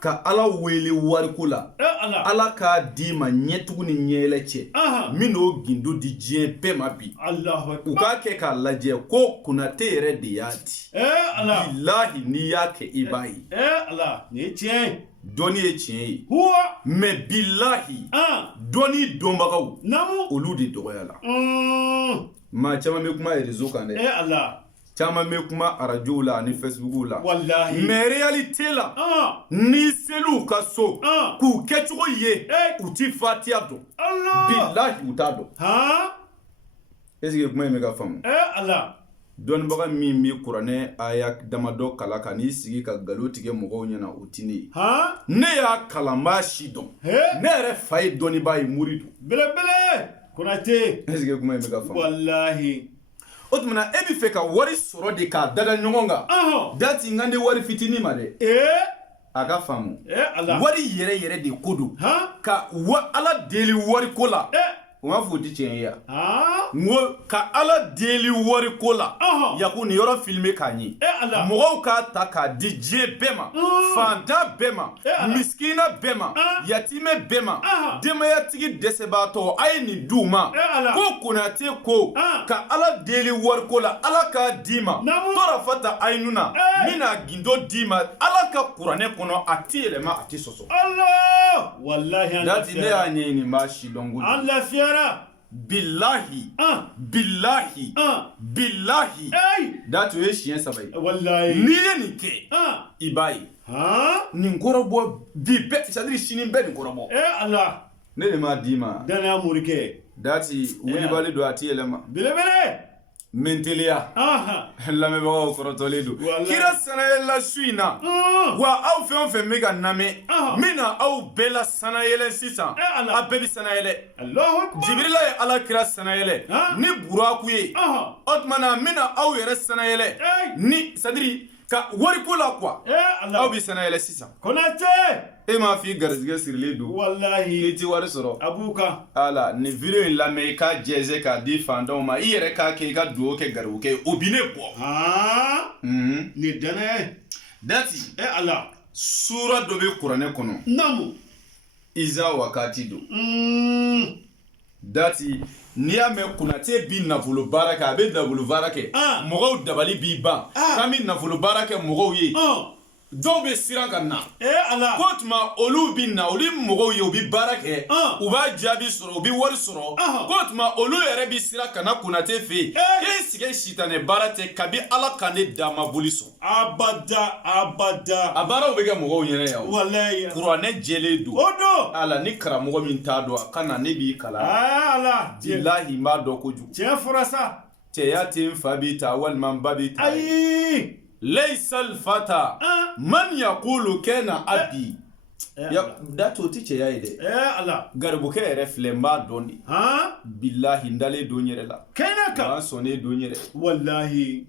ka ala wele wariku la ala ka di ma ɲɛtugu ni ɲɛɛlɛ cɛ min n'o gindo di diɲɛ bɛɛ ma bi u k'a kɛ k'a lajɛ ko Konate yɛrɛ de y'a di bilahi n'i y'a kɛ i b'a ye dɔnni ye tiɲɛ ye mais bilahi dɔnni dɔnbagaw olu de dɔgɔyala maa caman bɛ kuma réseau kan dɛ caman bɛ kuma arajow la ani facebooku la mais réalité la ni seliw ka so k'u kɛcogo ye u ti fatiya dɔn bilahi u t'a dɔn est-ce que kuma in bɛ ka faamu dɔnnibaga min bɛ kuranɛ aya damadɔ kala ka n'i sigi ka nkalon tigɛ mɔgɔw ɲɛna o ti ne ye ne y'a kalan b'a si dɔn ne yɛrɛ fa ye dɔnnibaa ye Moridu belebele Konate est-ce que kuma in bɛ ka faamu wallahi o tumana e bɛ fɛ ka wari sɔrɔ de k'a dada ɲɔgɔn kan dati n kan tɛ wari fitinin ma dɛ a ka faamu wari yɛrɛ yɛrɛ de ko don ka ala deli wari ko la o ma fɔ o tɛ tiɲɛ ye yan n ko ka ala deli wari ko la yaku nin yɔrɔ filime k'a ɲɛ mɔgɔw k'a ta k'a di diɲɛ bɛɛ ma fantan bɛɛ ma miskina bɛɛ ma yatimɛ bɛɛ ma denbayatigi dɛsɛbaatɔ a ye nin d'u ma ko Konate ko ka ala deli wari ko la ala k'a d'i ma Torafata Ayinuna min n'a gindo d'i ma ala ka kuranɛ kɔnɔ a ti yɛlɛma a ti sɔsɔ dati ne y'a ɲɛɲini n b'a si dɔn ko billahi billahi billahi dati o ye siɲɛ 3 ye n'i ye nin kɛ i b'a ye nin kɔrɔbɔ bi bɛɛ c'est-à-dire sini bɛɛ nin kɔrɔbɔ ne de m'a d'i ma danaya morikɛ dati wulibali don a ti yɛlɛma belebele menteliya lamɛnbagaw kɔrɔtɔlen don kira sanayɛlɛla su in na wa aw fɛn o fɛn bɛ ka lamɛn min na aw bɛɛ la sanayɛlɛ sisan a bɛɛ bɛ sanayɛlɛ Jibirila ye ala kira sanayɛlɛ ni buraku ye o tuma na min na aw yɛrɛ sanayɛlɛ ni c'est-à-dire ka wariko la quoi aw bɛ sanayɛlɛ sisan Konate e m'a f'i garizigɛ sirilen don wallahi i ti wari sɔrɔ abuka ala nin video in lamɛn i k'a jɛsɛ k'a di fantanw ma i yɛrɛ k'a kɛ i ka dugawu kɛ garibukɛ ye o bi ne bɔ ni danaya dati ala sura dɔ bɛ kuranɛ kɔnɔ namu iza wakati don dati n'i y'a mɛn Konate bi nafolo baara kɛ a bɛ nafolo baara kɛ mɔgɔw dabali b'i ban k'an bɛ nafolo baara kɛ mɔgɔw ye dɔw bɛ siran ka na ko tuma olu bɛ na olu mɔgɔw ye u bɛ baara kɛ u b'a jaabi sɔrɔ u bɛ wari sɔrɔ ko tuma olu yɛrɛ bɛ siran ka na Konate fɛ yen e sigi sitanɛ baara tɛ kabi ala ka ne dama boli sɔn abada a baaraw bɛ kɛ mɔgɔw ɲɛna yan wallahi kuranɛ jɛlen don o don ala ni karamɔgɔ min t'a dɔn a ka na ne b'i kalan bilahi n b'a dɔn kojugu tiɲɛ fɔra sa cɛya tɛ n fa b'i ta walima n ba b'i ta ayi laysal fata man yaqulu kana abi dati o ti cɛya ye dɛ garibukɛ yɛrɛ filɛ n b'a dɔn de bilahi n dalen don n yɛrɛ la kɛnɛ kan n sɔnnen don n yɛrɛ wallahi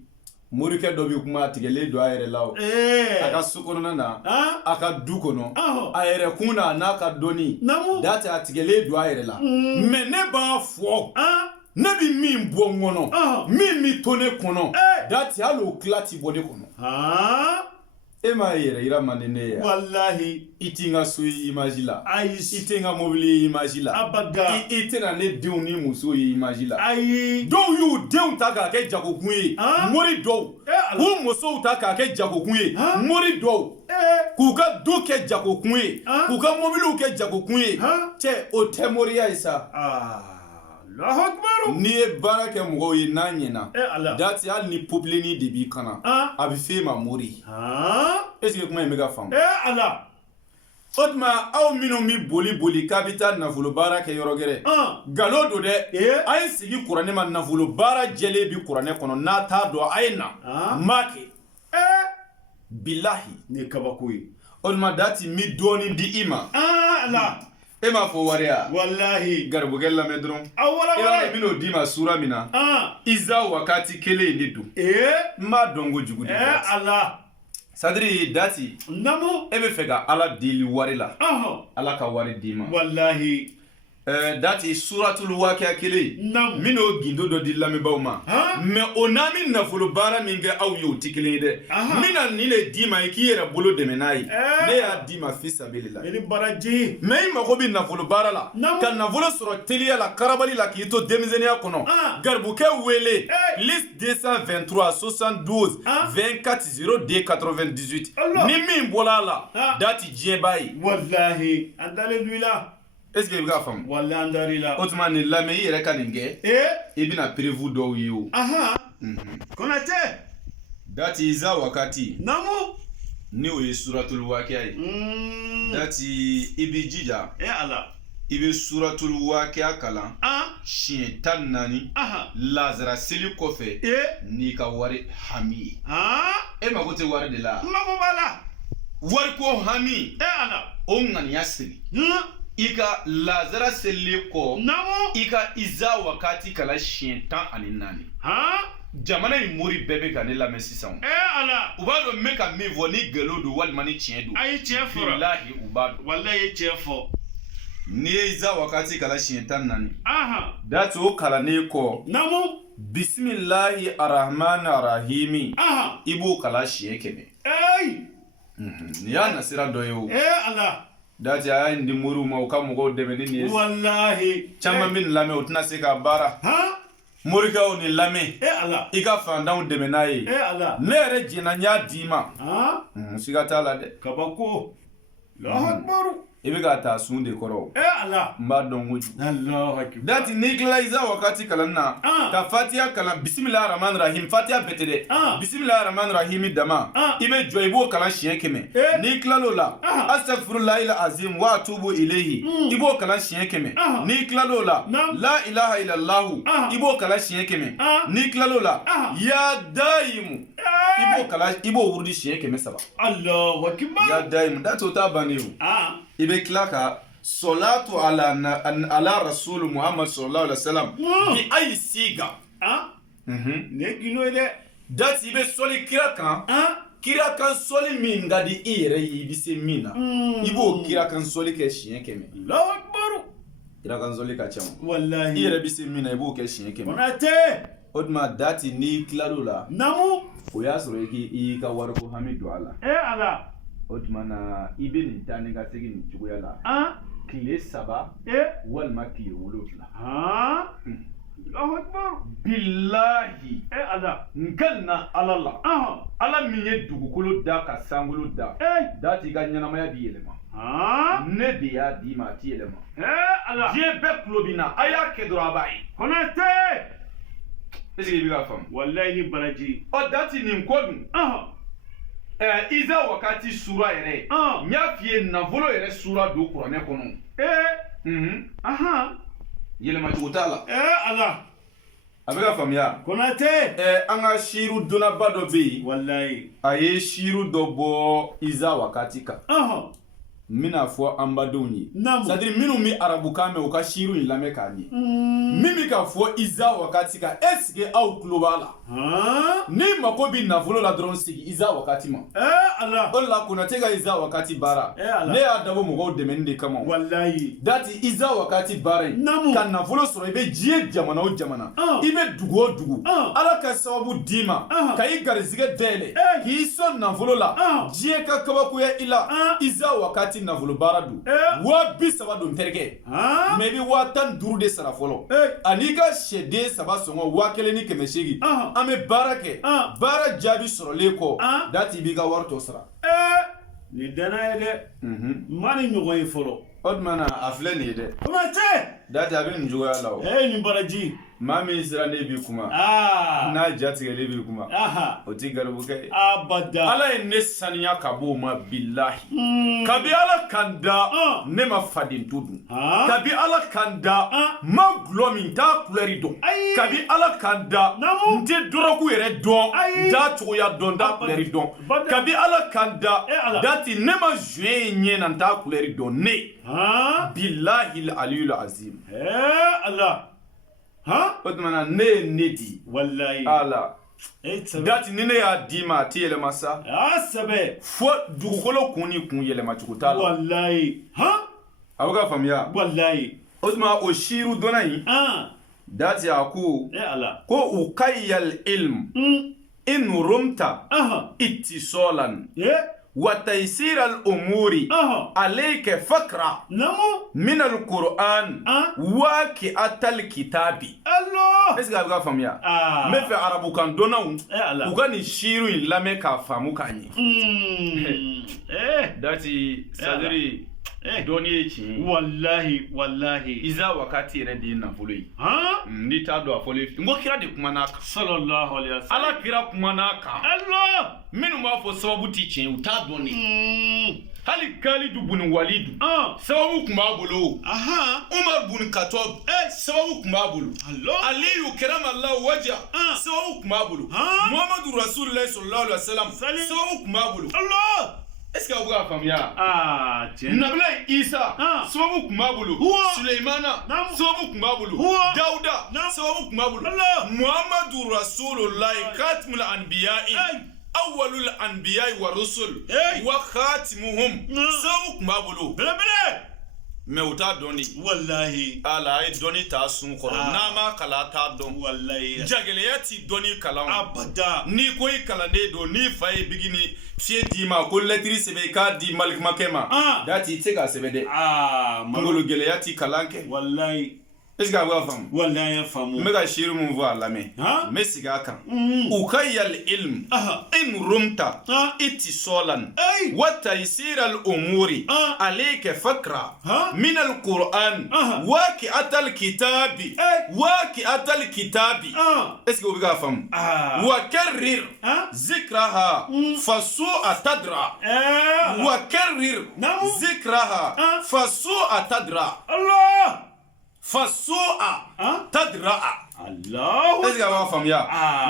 morikɛ dɔ bɛ kuma a tigɛlen don a yɛrɛ la o a ka so kɔnɔna na a ka du kɔnɔ a yɛrɛ kun na a n'a ka dɔnni dati a tigɛlen don a yɛrɛ la mais ne b'a fɔ ne bɛ min bɔ n kɔnɔ min bɛ to ne kɔnɔ dati hali o tila ti bɔ ne kɔnɔ e m'a yɛrɛ yira man di ne ye wallahi i t'i n ka so ye image la ayi i tɛ n ka mobili ye image la abada i tɛna ne denw ni muso ye image la ayi dɔw y'u denw ta k'a kɛ jagokun ye mori dɔw k'u musow ta k'a kɛ jagokun ye mori dɔw k'u ka du kɛ jagokun ye k'u ka mobiliw kɛ jagokun ye cɛ o tɛ moriya ye sa n'i ye baara kɛ mɔgɔw ye n'a ɲɛna dati hali ni popilenni de b'i kana a bɛ f'e ma mori est-ce que kuma in bɛ ka faamu o tuma aw minnu bɛ boli k'a bɛ taa nafolo baara kɛ yɔrɔ gɛrɛ nkalon don dɛ a ye sigi kuranɛ ma nafolo baara jɛlen bɛ kuranɛ kɔnɔ n'a t'a dɔn a ye na n b'a kɛ bilahi ni kabako ye o tuma dati n bɛ dɔɔnin di i ma e m'a fɔ wari ya wallahi garibukɛ lamɛn dɔrɔn e b'a min'o d'i ma sura min na iza wakati kelen de don n b'a dɔn kojugu de sadiri dati namu e bɛ fɛ ka ala deli wari la ala ka wari d'i ma wallahi dati suratul waqi'a kele mino gindo do di lambe ma mais onami nafolo bara minge aw yo tikile de mina ni le di ma ki yera bolo de menayi ne ya di ma fi sabilillah eli baraji mais ma ko bi nafolo bara la kan nafolo soro teliya la karabali la ki to demizenia kono garbu ke wele liste 223 72 24 02 98 ni min bola la dati jien bayi wallahi andale duila. Est-ce que vous avez femme? Wallah andarila. Autrement, la meilleure est kaningé. Et bien prévu do yo. Aha. Konate. Dati iza wakati. Namu. Ni o suratul waqi'a. Dati ibijija. Allah. Ibe suratul waqi'a kala. Shintan nani. Lazara seli kofe. Ni ka wari hami. E magote wari de la. Magobala. Wari ko hami. Allah. O ngani yasiri. Ika lazara seli ko. Namo. Ika iza wakati kala shintan ani nani. Jamana yi mori bebe ka ne lamɛn sisan. Allah. U b'a dɔn me ka min fɔ ni gɛlɛw don walima ni tiɲɛ don. A ye tiɲɛ fɔ. Bilahi u b'a dɔn. Wallahi ye tiɲɛ fɔ. N'i ye iza wakati kala siɲɛ 14. Dati o kalannen kɔ. Namu. Bisimilahi arahmani arahimi. I b'o kala siɲɛ 100. Nin y'a nasira dɔ ye o. Allah. Dati a y'a di moriw ma u ka mɔgɔw dɛmɛ ni nin ye. Wallahi. Caman bɛ nin lamɛn o tɛna se ka baara. Morikaw ni lamɛn. Allah. I ka fantanw dɛmɛ n'a ye. Allah. Ne yɛrɛ jɛna n y'a d'i ma. Siga t'a la dɛ. Kabako. Allahu akbar. I bɛ ka taa sun de kɔrɔ. Allah. N b'a dɔn kojugu. Allahu akbar. Dati n'i tilala iza wakati kalan na. Ka fatiha kalan bisimilahi rahmani rahim fatiha bɛɛ tɛ dɛ. Bisimilahi rahmani rahim dama. I bɛ jɔ i b'o kalan siɲɛ 100. N'i tilal'o la. Astaghfirullahi azim wa atubu ilayhi. I b'o kalan siɲɛ 100. N'i tilal'o la. La ilaha illallahu. I b'o kalan siɲɛ 100. N'i tilal'o la. Ya dayimu. I b'o wurudi siɲɛ 100. Allahu akbar. Ya dayimu dati o t'a bannen o. I bɛ tila ka salatu ala rasul Muhammad sallallahu alaihi wasallam bi ayi siga. Ne gino ye dɛ. Dati i bɛ sɔli kira kan. Kira kan sɔli min ka di i yɛrɛ ye i bɛ se min na. I b'o kira kan sɔli kɛ siɲɛ 100. Allahu akbar. Kira kan sɔli ka ca. Wallahi. I yɛrɛ bɛ se min na i b'o kɛ siɲɛ 100. Konate. O tuma dati n'i tilal'o la. Namu. O y'a sɔrɔ i y'i ka wariko hami don a la. Allah. O tuma na i bɛ nin taa ni ka segin nin cogoya la. Tile 3 walima tile 7. Allahu akbar. Bilahi. Allah. Nkan na ala la. Ala min ye dugukolo da ka sankolo da. Dati i ka ɲɛnamaya bi yɛlɛma. Ne de y'a d'i ma a ti yɛlɛma. Allah. Diɲɛ bɛɛ tulo b'i na a y'a kɛ dɔrɔn a b'a ye. Konate. Est-ce que i bɛ ka faamu? Wallahi ni baraji. Dati nin ko dun. Iza wakati sura yɛrɛ. N y'a f'i ye nafolo yɛrɛ sura don kuranɛ kɔnɔ. Yɛlɛma cogo t'a la. Allah. A bɛ ka faamuya. Konate. An ka siiru donnaba dɔ bɛ yen. Wallahi. A ye siiru dɔ bɔ iza wakati kan. N bɛna fɔ an badenw ye. C'est à dire minnu bɛ arabukan mɛn u ka siiru in lamɛn k'a ɲɛ. Min bɛ ka fɔ iza wakati kan est-ce que aw tulo b'a la? Ni mako bɛ nafolo la dɔrɔn sigi iza wakati ma. Allah. O de la Konate ka iza wakati baara. Ne y'a dabɔ mɔgɔw dɛmɛni de kama. Wallahi. Dati iza wakati baara in. Ka nafolo sɔrɔ i bɛ diɲɛ jamana o jamana. I bɛ dugu o dugu. Ala ka sababu d'i ma. Ka i garizigɛ dayɛlɛ. K'i sɔn nafolo la. Diɲɛ ka kabakoya i la. Iza wakati nafolo baara don. 30 don terikɛ. Mais i bɛ 15 de sara fɔlɔ. Ani ka sɛden 3 sɔngɔ 1800. An bɛ baara kɛ. Baara jaabi sɔrɔlen kɔ. Dati i b'i ka wari tɔ sara. Ni dana ye dɛ. Ma ni ɲɔgɔn ye fɔlɔ. O tuma na a filɛ nin ye dɛ. Konate. Dati a bɛ nin cogoya la o. Nin baraji. Maa min sirannen b'i kuma. N'a jatigɛlen b'i kuma. O ti garibukɛ ye. Abada. Ala ye ne saniya ka bɔ o ma bilahi. Kabi Ala kan da ne ma faden to dun. Kabi Ala kan da ma gulɔ min t'a couleur dɔn. Kabi Ala kan da n tɛ dɔrɔgu yɛrɛ dɔn. N t'a cogoya dɔn n t'a couleur dɔn. Kabi Ala kan da dati ne ma juin ɲɛ na n t'a couleur dɔn ne. Bilahi aliyul azim. Allah. O tuma na ne ye ne di. Wallahi. Ala. Dati ni ne y'a d'i ma a ti yɛlɛma sa. Sɛbɛ. Fo dugukolo kun ni kun yɛlɛma cogo t'a la. Wallahi. A bɛ ka faamuya. Wallahi. Osma o shiru dona yi dati aku ko ukayal ilm in rumta ittisalan wa taysir al umuri alayka fakra min al qur'an wa ki atal kitabi Allah est-ce que vous avez famia me fe arabu kan dona u kan shiru in lame ka famu kanyi dati sadri doni ci wallahi iza wakati yɛrɛ de na folo yi ni ta do afolo ngo kira de kuma na kan sallallahu alaihi wasallam ala kira kuma na kan Allah minnu b'a fɔ sababu ti tiɲɛ u t'a dɔn de hali Kalidu bun Walidu sababu kun b'a bolo Umar bun Khattab sababu kun b'a bolo Aliyu karamallahu wajha sababu kun b'a bolo Muhammadu Rasulullah sallallahu alaihi wasallam sababu kun b'a bolo Allah. Est-ce que vous avez famille Nabila Isa sababu kumabulu Suleimana sababu kumabulu Dauda sababu kumabulu Muhammadu Rasulullah khatimul anbiya'i awwalul anbiya'i wa rusul wa khatimuhum sababu kumabulu mais u t'a dɔn de wallahi ala ye dɔnni t'a sun kɔrɔ n'a ma kalan t'a dɔn wallahi jagɛlɛya ti dɔnni kalan abada ni ko i kalanden don ni fa ye bigi ni fiye d'i ma ko lɛtiri sɛbɛn i k'a di malikimakɛ ma dati i tɛ se k'a sɛbɛn dɛ kunkolo gɛlɛya ti kalan kɛ wallahi est-ce que a b'a faamu wallahi ya faamu n bɛ ka shiru mun fɔ a lamɛn n bɛ sigi a kan ukayal ilm in rumta ittisalan wa taysir al umuri alayka fakra min al qur'an waqi atal kitabi est-ce que o bɛ ka faamu wa karrir zikraha fasu atadra wa karrir zikraha fasu atadra Allah فالسوء تدرأ الله إذا ما فهم يا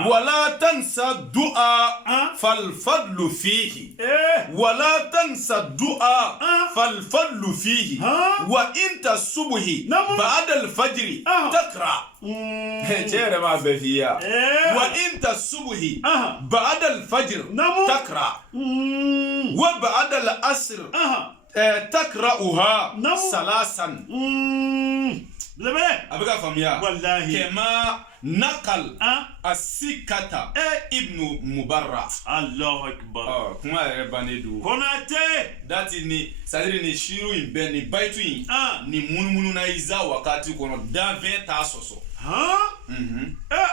ولا تنسى الدعاء فالفضل فيه ولا تنسى الدعاء فالفضل فيه وإنت الصبح بعد الفجر تقرأ جير ما بفيا وإنت الصبح بعد الفجر تقرأ وبعد العصر تقرأها ثلاثا أبغى فهميا والله كما نقل السكة ابن مبرع الله أكبر كما يباني دو كوناتي داتي ني سادري ني شيرو إن بني بايتو إن ني منو na iza wakati kono da 20 tasoso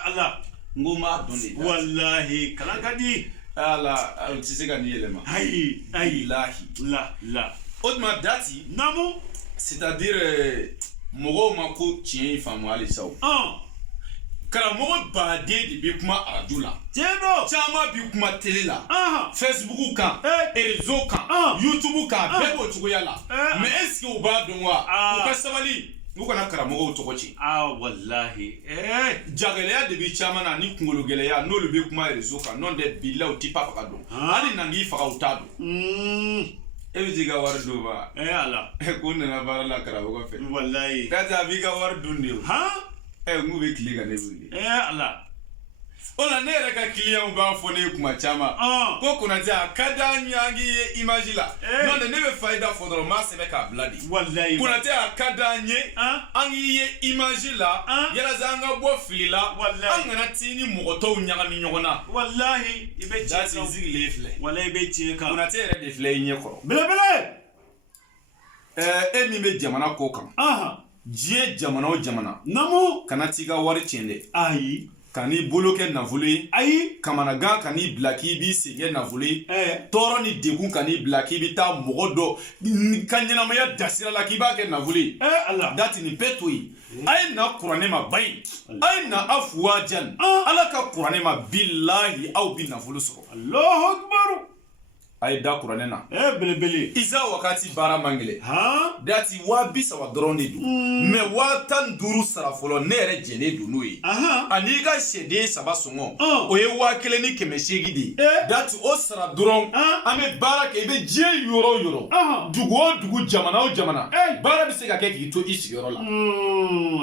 Allah ngoma doni wallahi kalankadi Allah utisika ni elema ai la Odma dati namu c'est-à-dire mogo mako tien famu ali saw kala mogo ba de bi kuma adula teno chama bi kuma tele la Facebook kan réseau kan YouTube kan bebo tugo yala mais est-ce que o ba don wa o ka sabali o kana kala mogo to kochi wallahi jageleya de bi chama na ni kungolo geleya no le bi kuma réseau kan non de billahi o tipa ka don ali nangi fa ka utado ebi jiga war do ba ala ko nana bara la karabo ko fe wallahi kaza bi ga war dunde ngu be kliga ne buli ala ona ne reka client ba fo ne kuma chama ko kuna ja kada nyangi ye image la non ne be faida fo do ma se be ka bladi wallahi kuna ja kada nye angi ye image la yala zanga bo filila angana tini mogoto nyanga mi nyogona wallahi ibe cheka da zigile fle wallahi be cheka kuna tere de fle nye ko bele emi be jamana ko kan je jamana o jamana namu kana tiga wari chende ayi kani boloke na vuli ayi kamanaga kani blaki bi sege na vuli toro ni degun kani blaki bi ta mogodo kanjina maya dasira la kiba ke na vuli Allah dati ni petui ay na qur'ane ma bay ay na afwajan alaka qur'ane ma billahi aw bin na vulu so Allahu akbar ay da qur'ane na bele iza wakati bara mangile dati wa bisa wa drone du me wa tan duru sara folo nere jene du noyi ani ga shede saba songo o ye wa kele ni kemeshigi di dati o sara drone ame bara ke be je yoro dugu jamana o jamana bara bi se ka ke ki to isi yoro la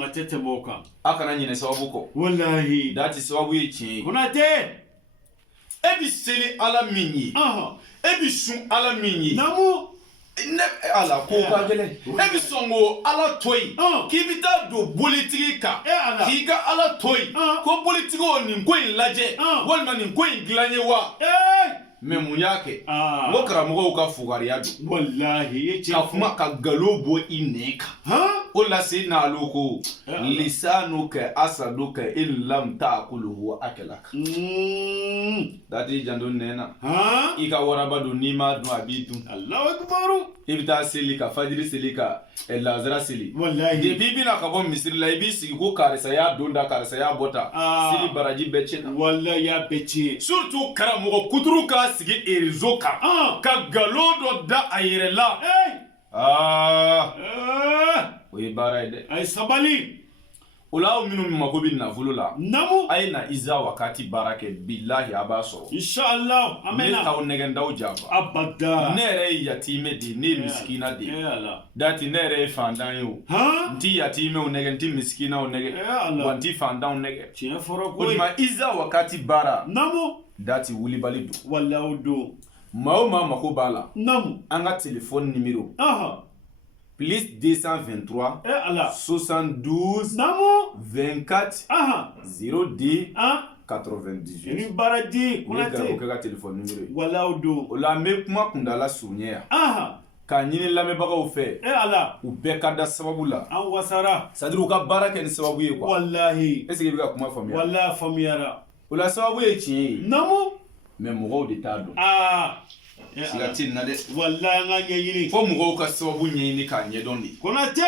atete boka akana nyine sababu ko wallahi dati sababu ye chi kuna te ebi seli ala minyi ebi sun ala minyi namu ne ala ko ka gele e bi songo ala toyi ki bi ta do politiki ka ki ga ala toyi ko politiki o nin ko in laje walma nin ko in glanye wa mais mun y'a kɛ ngo karamɔgɔw ka fugariya don wallahi ka kuma ka galo bɔ i nɛ kan o la se na alo ko lisanu ka asadu ka in lam ta'kuluhu akalak dati jando nena i ka waraba don ni ma dun a b'i dun Allahu akbar i bɛ taa seli ka fajiri seli ka lazara seli wallahi depuis bina ka bɔ misiri la i b'i sigi ko karisa y'a don da karisa y'a bɔta seli baraji bɛɛ tiɲɛna wallahi y'a bɛɛ tiɲɛ surtout karamɔgɔ kuturu ka sigi réseau kan ka galo dɔ da a yɛrɛ la o ye baara ye dɛ a ye sabali o la aw minnu mako bɛ nafolo la namu a ye na iza wakati baara kɛ bilahi a b'a sɔrɔ inshallah ne t'aw nɛgɛndaw janfa abada ne yɛrɛ ye yatimɛ de ne ye misikina de dati ne yɛrɛ ye fantan ye o n ti yatimɛw nɛgɛ n ti misikinaw nɛgɛ wa n ti fantanw nɛgɛ tiɲɛ fɔra o tuma iza wakati baara namu dati wulibali don wallahi o don maa o maa mako b'a la namu an ka téléphone numéro plus 223 72 namu 24 02 98 ni baraji kunate ne ka téléphone numéro wallahi o don o la n bɛ kuma kundala surunya ya k'a ɲini lamɛnbagaw fɛ u bɛɛ ka da sababu la an wasara c'est à dire u ka baara kɛ ni sababu ye quoi wallahi est-ce que i bɛ ka kuma faamuya wallahi faamuyara o la sababu ye tiɲɛ ye namu mais mɔgɔw de t'a dɔn siga tɛ nin na dɛ wallahi an ka ɲɛɲini fo mɔgɔw ka sababu ɲɛɲini k'a ɲɛdɔn de konate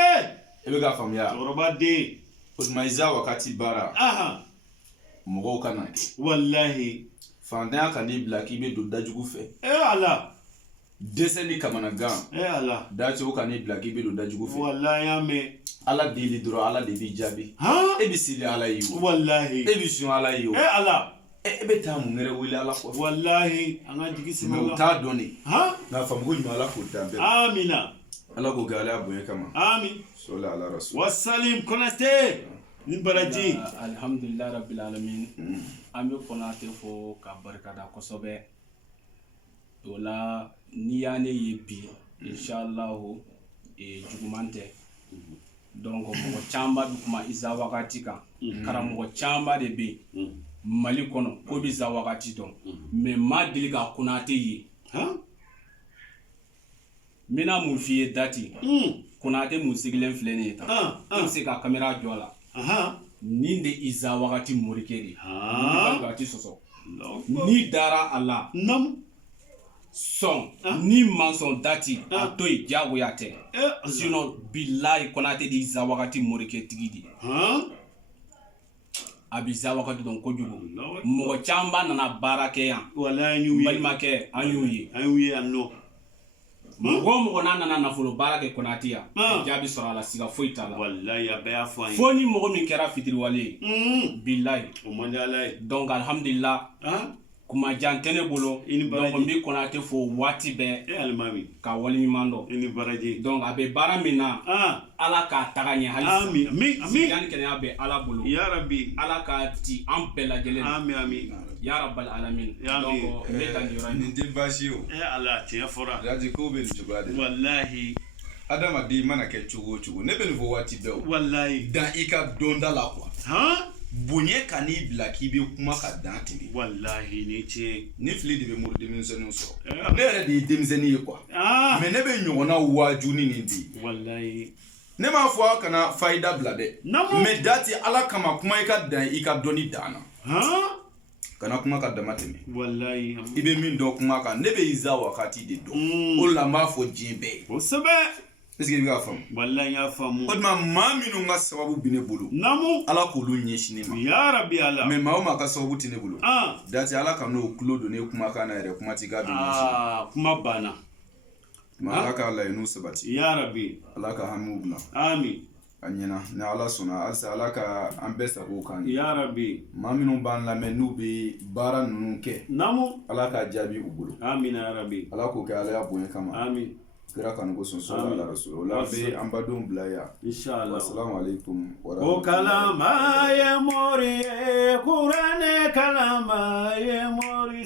i bɛ ka faamuya cɛkɔrɔba den o tuma iza wakati baara mɔgɔw ka na kɛ wallahi fantanya ka n'i bila k'i bɛ don dajugu fɛ ala dɛsɛ ni kamanagan ala dacogo ka n'i bila k'i bɛ don dajugu fɛ wallahi y'a mɛn ala deli dɔrɔn ala de b'i jaabi e bɛ seli ala ye o wallahi e bɛ sun ala ye o ala e bɛ taa mun wɛrɛ wele ala kɔfɛ wallahi an ka jigi sigi mais u t'a dɔn de nka faamuko ɲuman ala k'o dan bɛɛ amina ala k'o kɛ ala y'a bonya kama amin sɔli ala rasul wasalim konate ni baraji alhamdulillah rabbil alamin an bɛ konate fo ka barikada kosɛbɛ o la n'i y'a ne ye bi inshallah juguman tɛ donc mɔgɔ caman bɛ kuma iza wagati kan karamɔgɔ caman de bɛ yen Mali kɔnɔ ko bɛ iza wagati dɔn mais ma deli ka konate ye n bɛna mun f'i ye dati konate mun sigilen filɛ nin ye tan e bɛ se ka kamera jɔ a la nin de iza wagati morikɛ de ye ti sɔsɔ ni dara a la sɔn ni ma sɔn dati a to yen diyagoya tɛ sinon bilahi konate de iza wagati morikɛ tigi de ye a bɛ iza wagati dɔn kojugu mɔgɔ caman nana baara kɛ yan balimakɛ an y'u ye yan nɔ mɔgɔ n'a nana nafolo baara kɛ konate yan jaabi sɔrɔ a la siga foyi t'a la wallahi a bɛɛ y'a fɔ an ye fo ni mɔgɔ min kɛra fitiriwale ye bilahi o man di ala ye donc alhamdulillah kuma jan tɛ ne bolo donc n bɛ konate fo waati bɛɛ alimami ka waleɲuman dɔn i ni baraji donc a bɛ baara min na ala k'a taga ɲɛ hali amin sijan ni kɛnɛya bɛ ala bolo ya rabbi ala k'a di an bɛɛ lajɛlen amin ya rabbal alamin donc n bɛ ka nin yɔrɔ in nin tɛ baasi ye o ala tiɲɛ fɔra daji ko bɛ nin cogoya de la wallahi adamaden mana kɛ cogo o cogo ne bɛ nin fɔ waati bɛɛ o wallahi dan i ka dɔnda la quoi bonya ka n'i bila k'i bɛ kuma ka dan tɛmɛ wallahi ni tiɲɛ ni fili de bɛ muru denmisɛnninw sɔrɔ ne yɛrɛ de ye denmisɛnnin ye quoi mais ne bɛ ɲɔgɔnna waaju ni nin de ye wallahi ne m'a fɔ aw kana fayida bila dɛ mais dati ala kama kuma i ka dan i ka dɔnni dan na kana kuma ka dama tɛmɛ wallahi i bɛ min dɔn kuma kan ne bɛ iza wakati de dɔn o la n b'a fɔ diɲɛ bɛɛ ye kosɛbɛ est ce que i bɛ ka faamu wallahi y'a faamu o tuma maa minnu ka sababu bɛ ne bolo ala k'olu ɲɛsin ne ma ya rabbi ala mais maa o maa ka sababu tɛ ne bolo dati ala ka n'o tulo don ne kumakan na yɛrɛ kuma ti k'a bɛ ɲɛsin kuma banna tuma ala k'a laɲiniw sabati ya rabbi ala ka hamiw bila amin a ɲɛna ni ala sɔnna halisa ala ka an bɛɛ sago kan ya rabbi maa minnu b'an lamɛn n'u bɛ baara ninnu kɛ ala k'a jaabi u bolo amin ya rabbi ala k'o kɛ ala y'a bonya kama amin kira kan ko sɔn sɔrɔ ala rasul o la bɛ an badenw bila yan inshallah assalamu alaikum o kalama ye mori kuranɛ kalama ye mori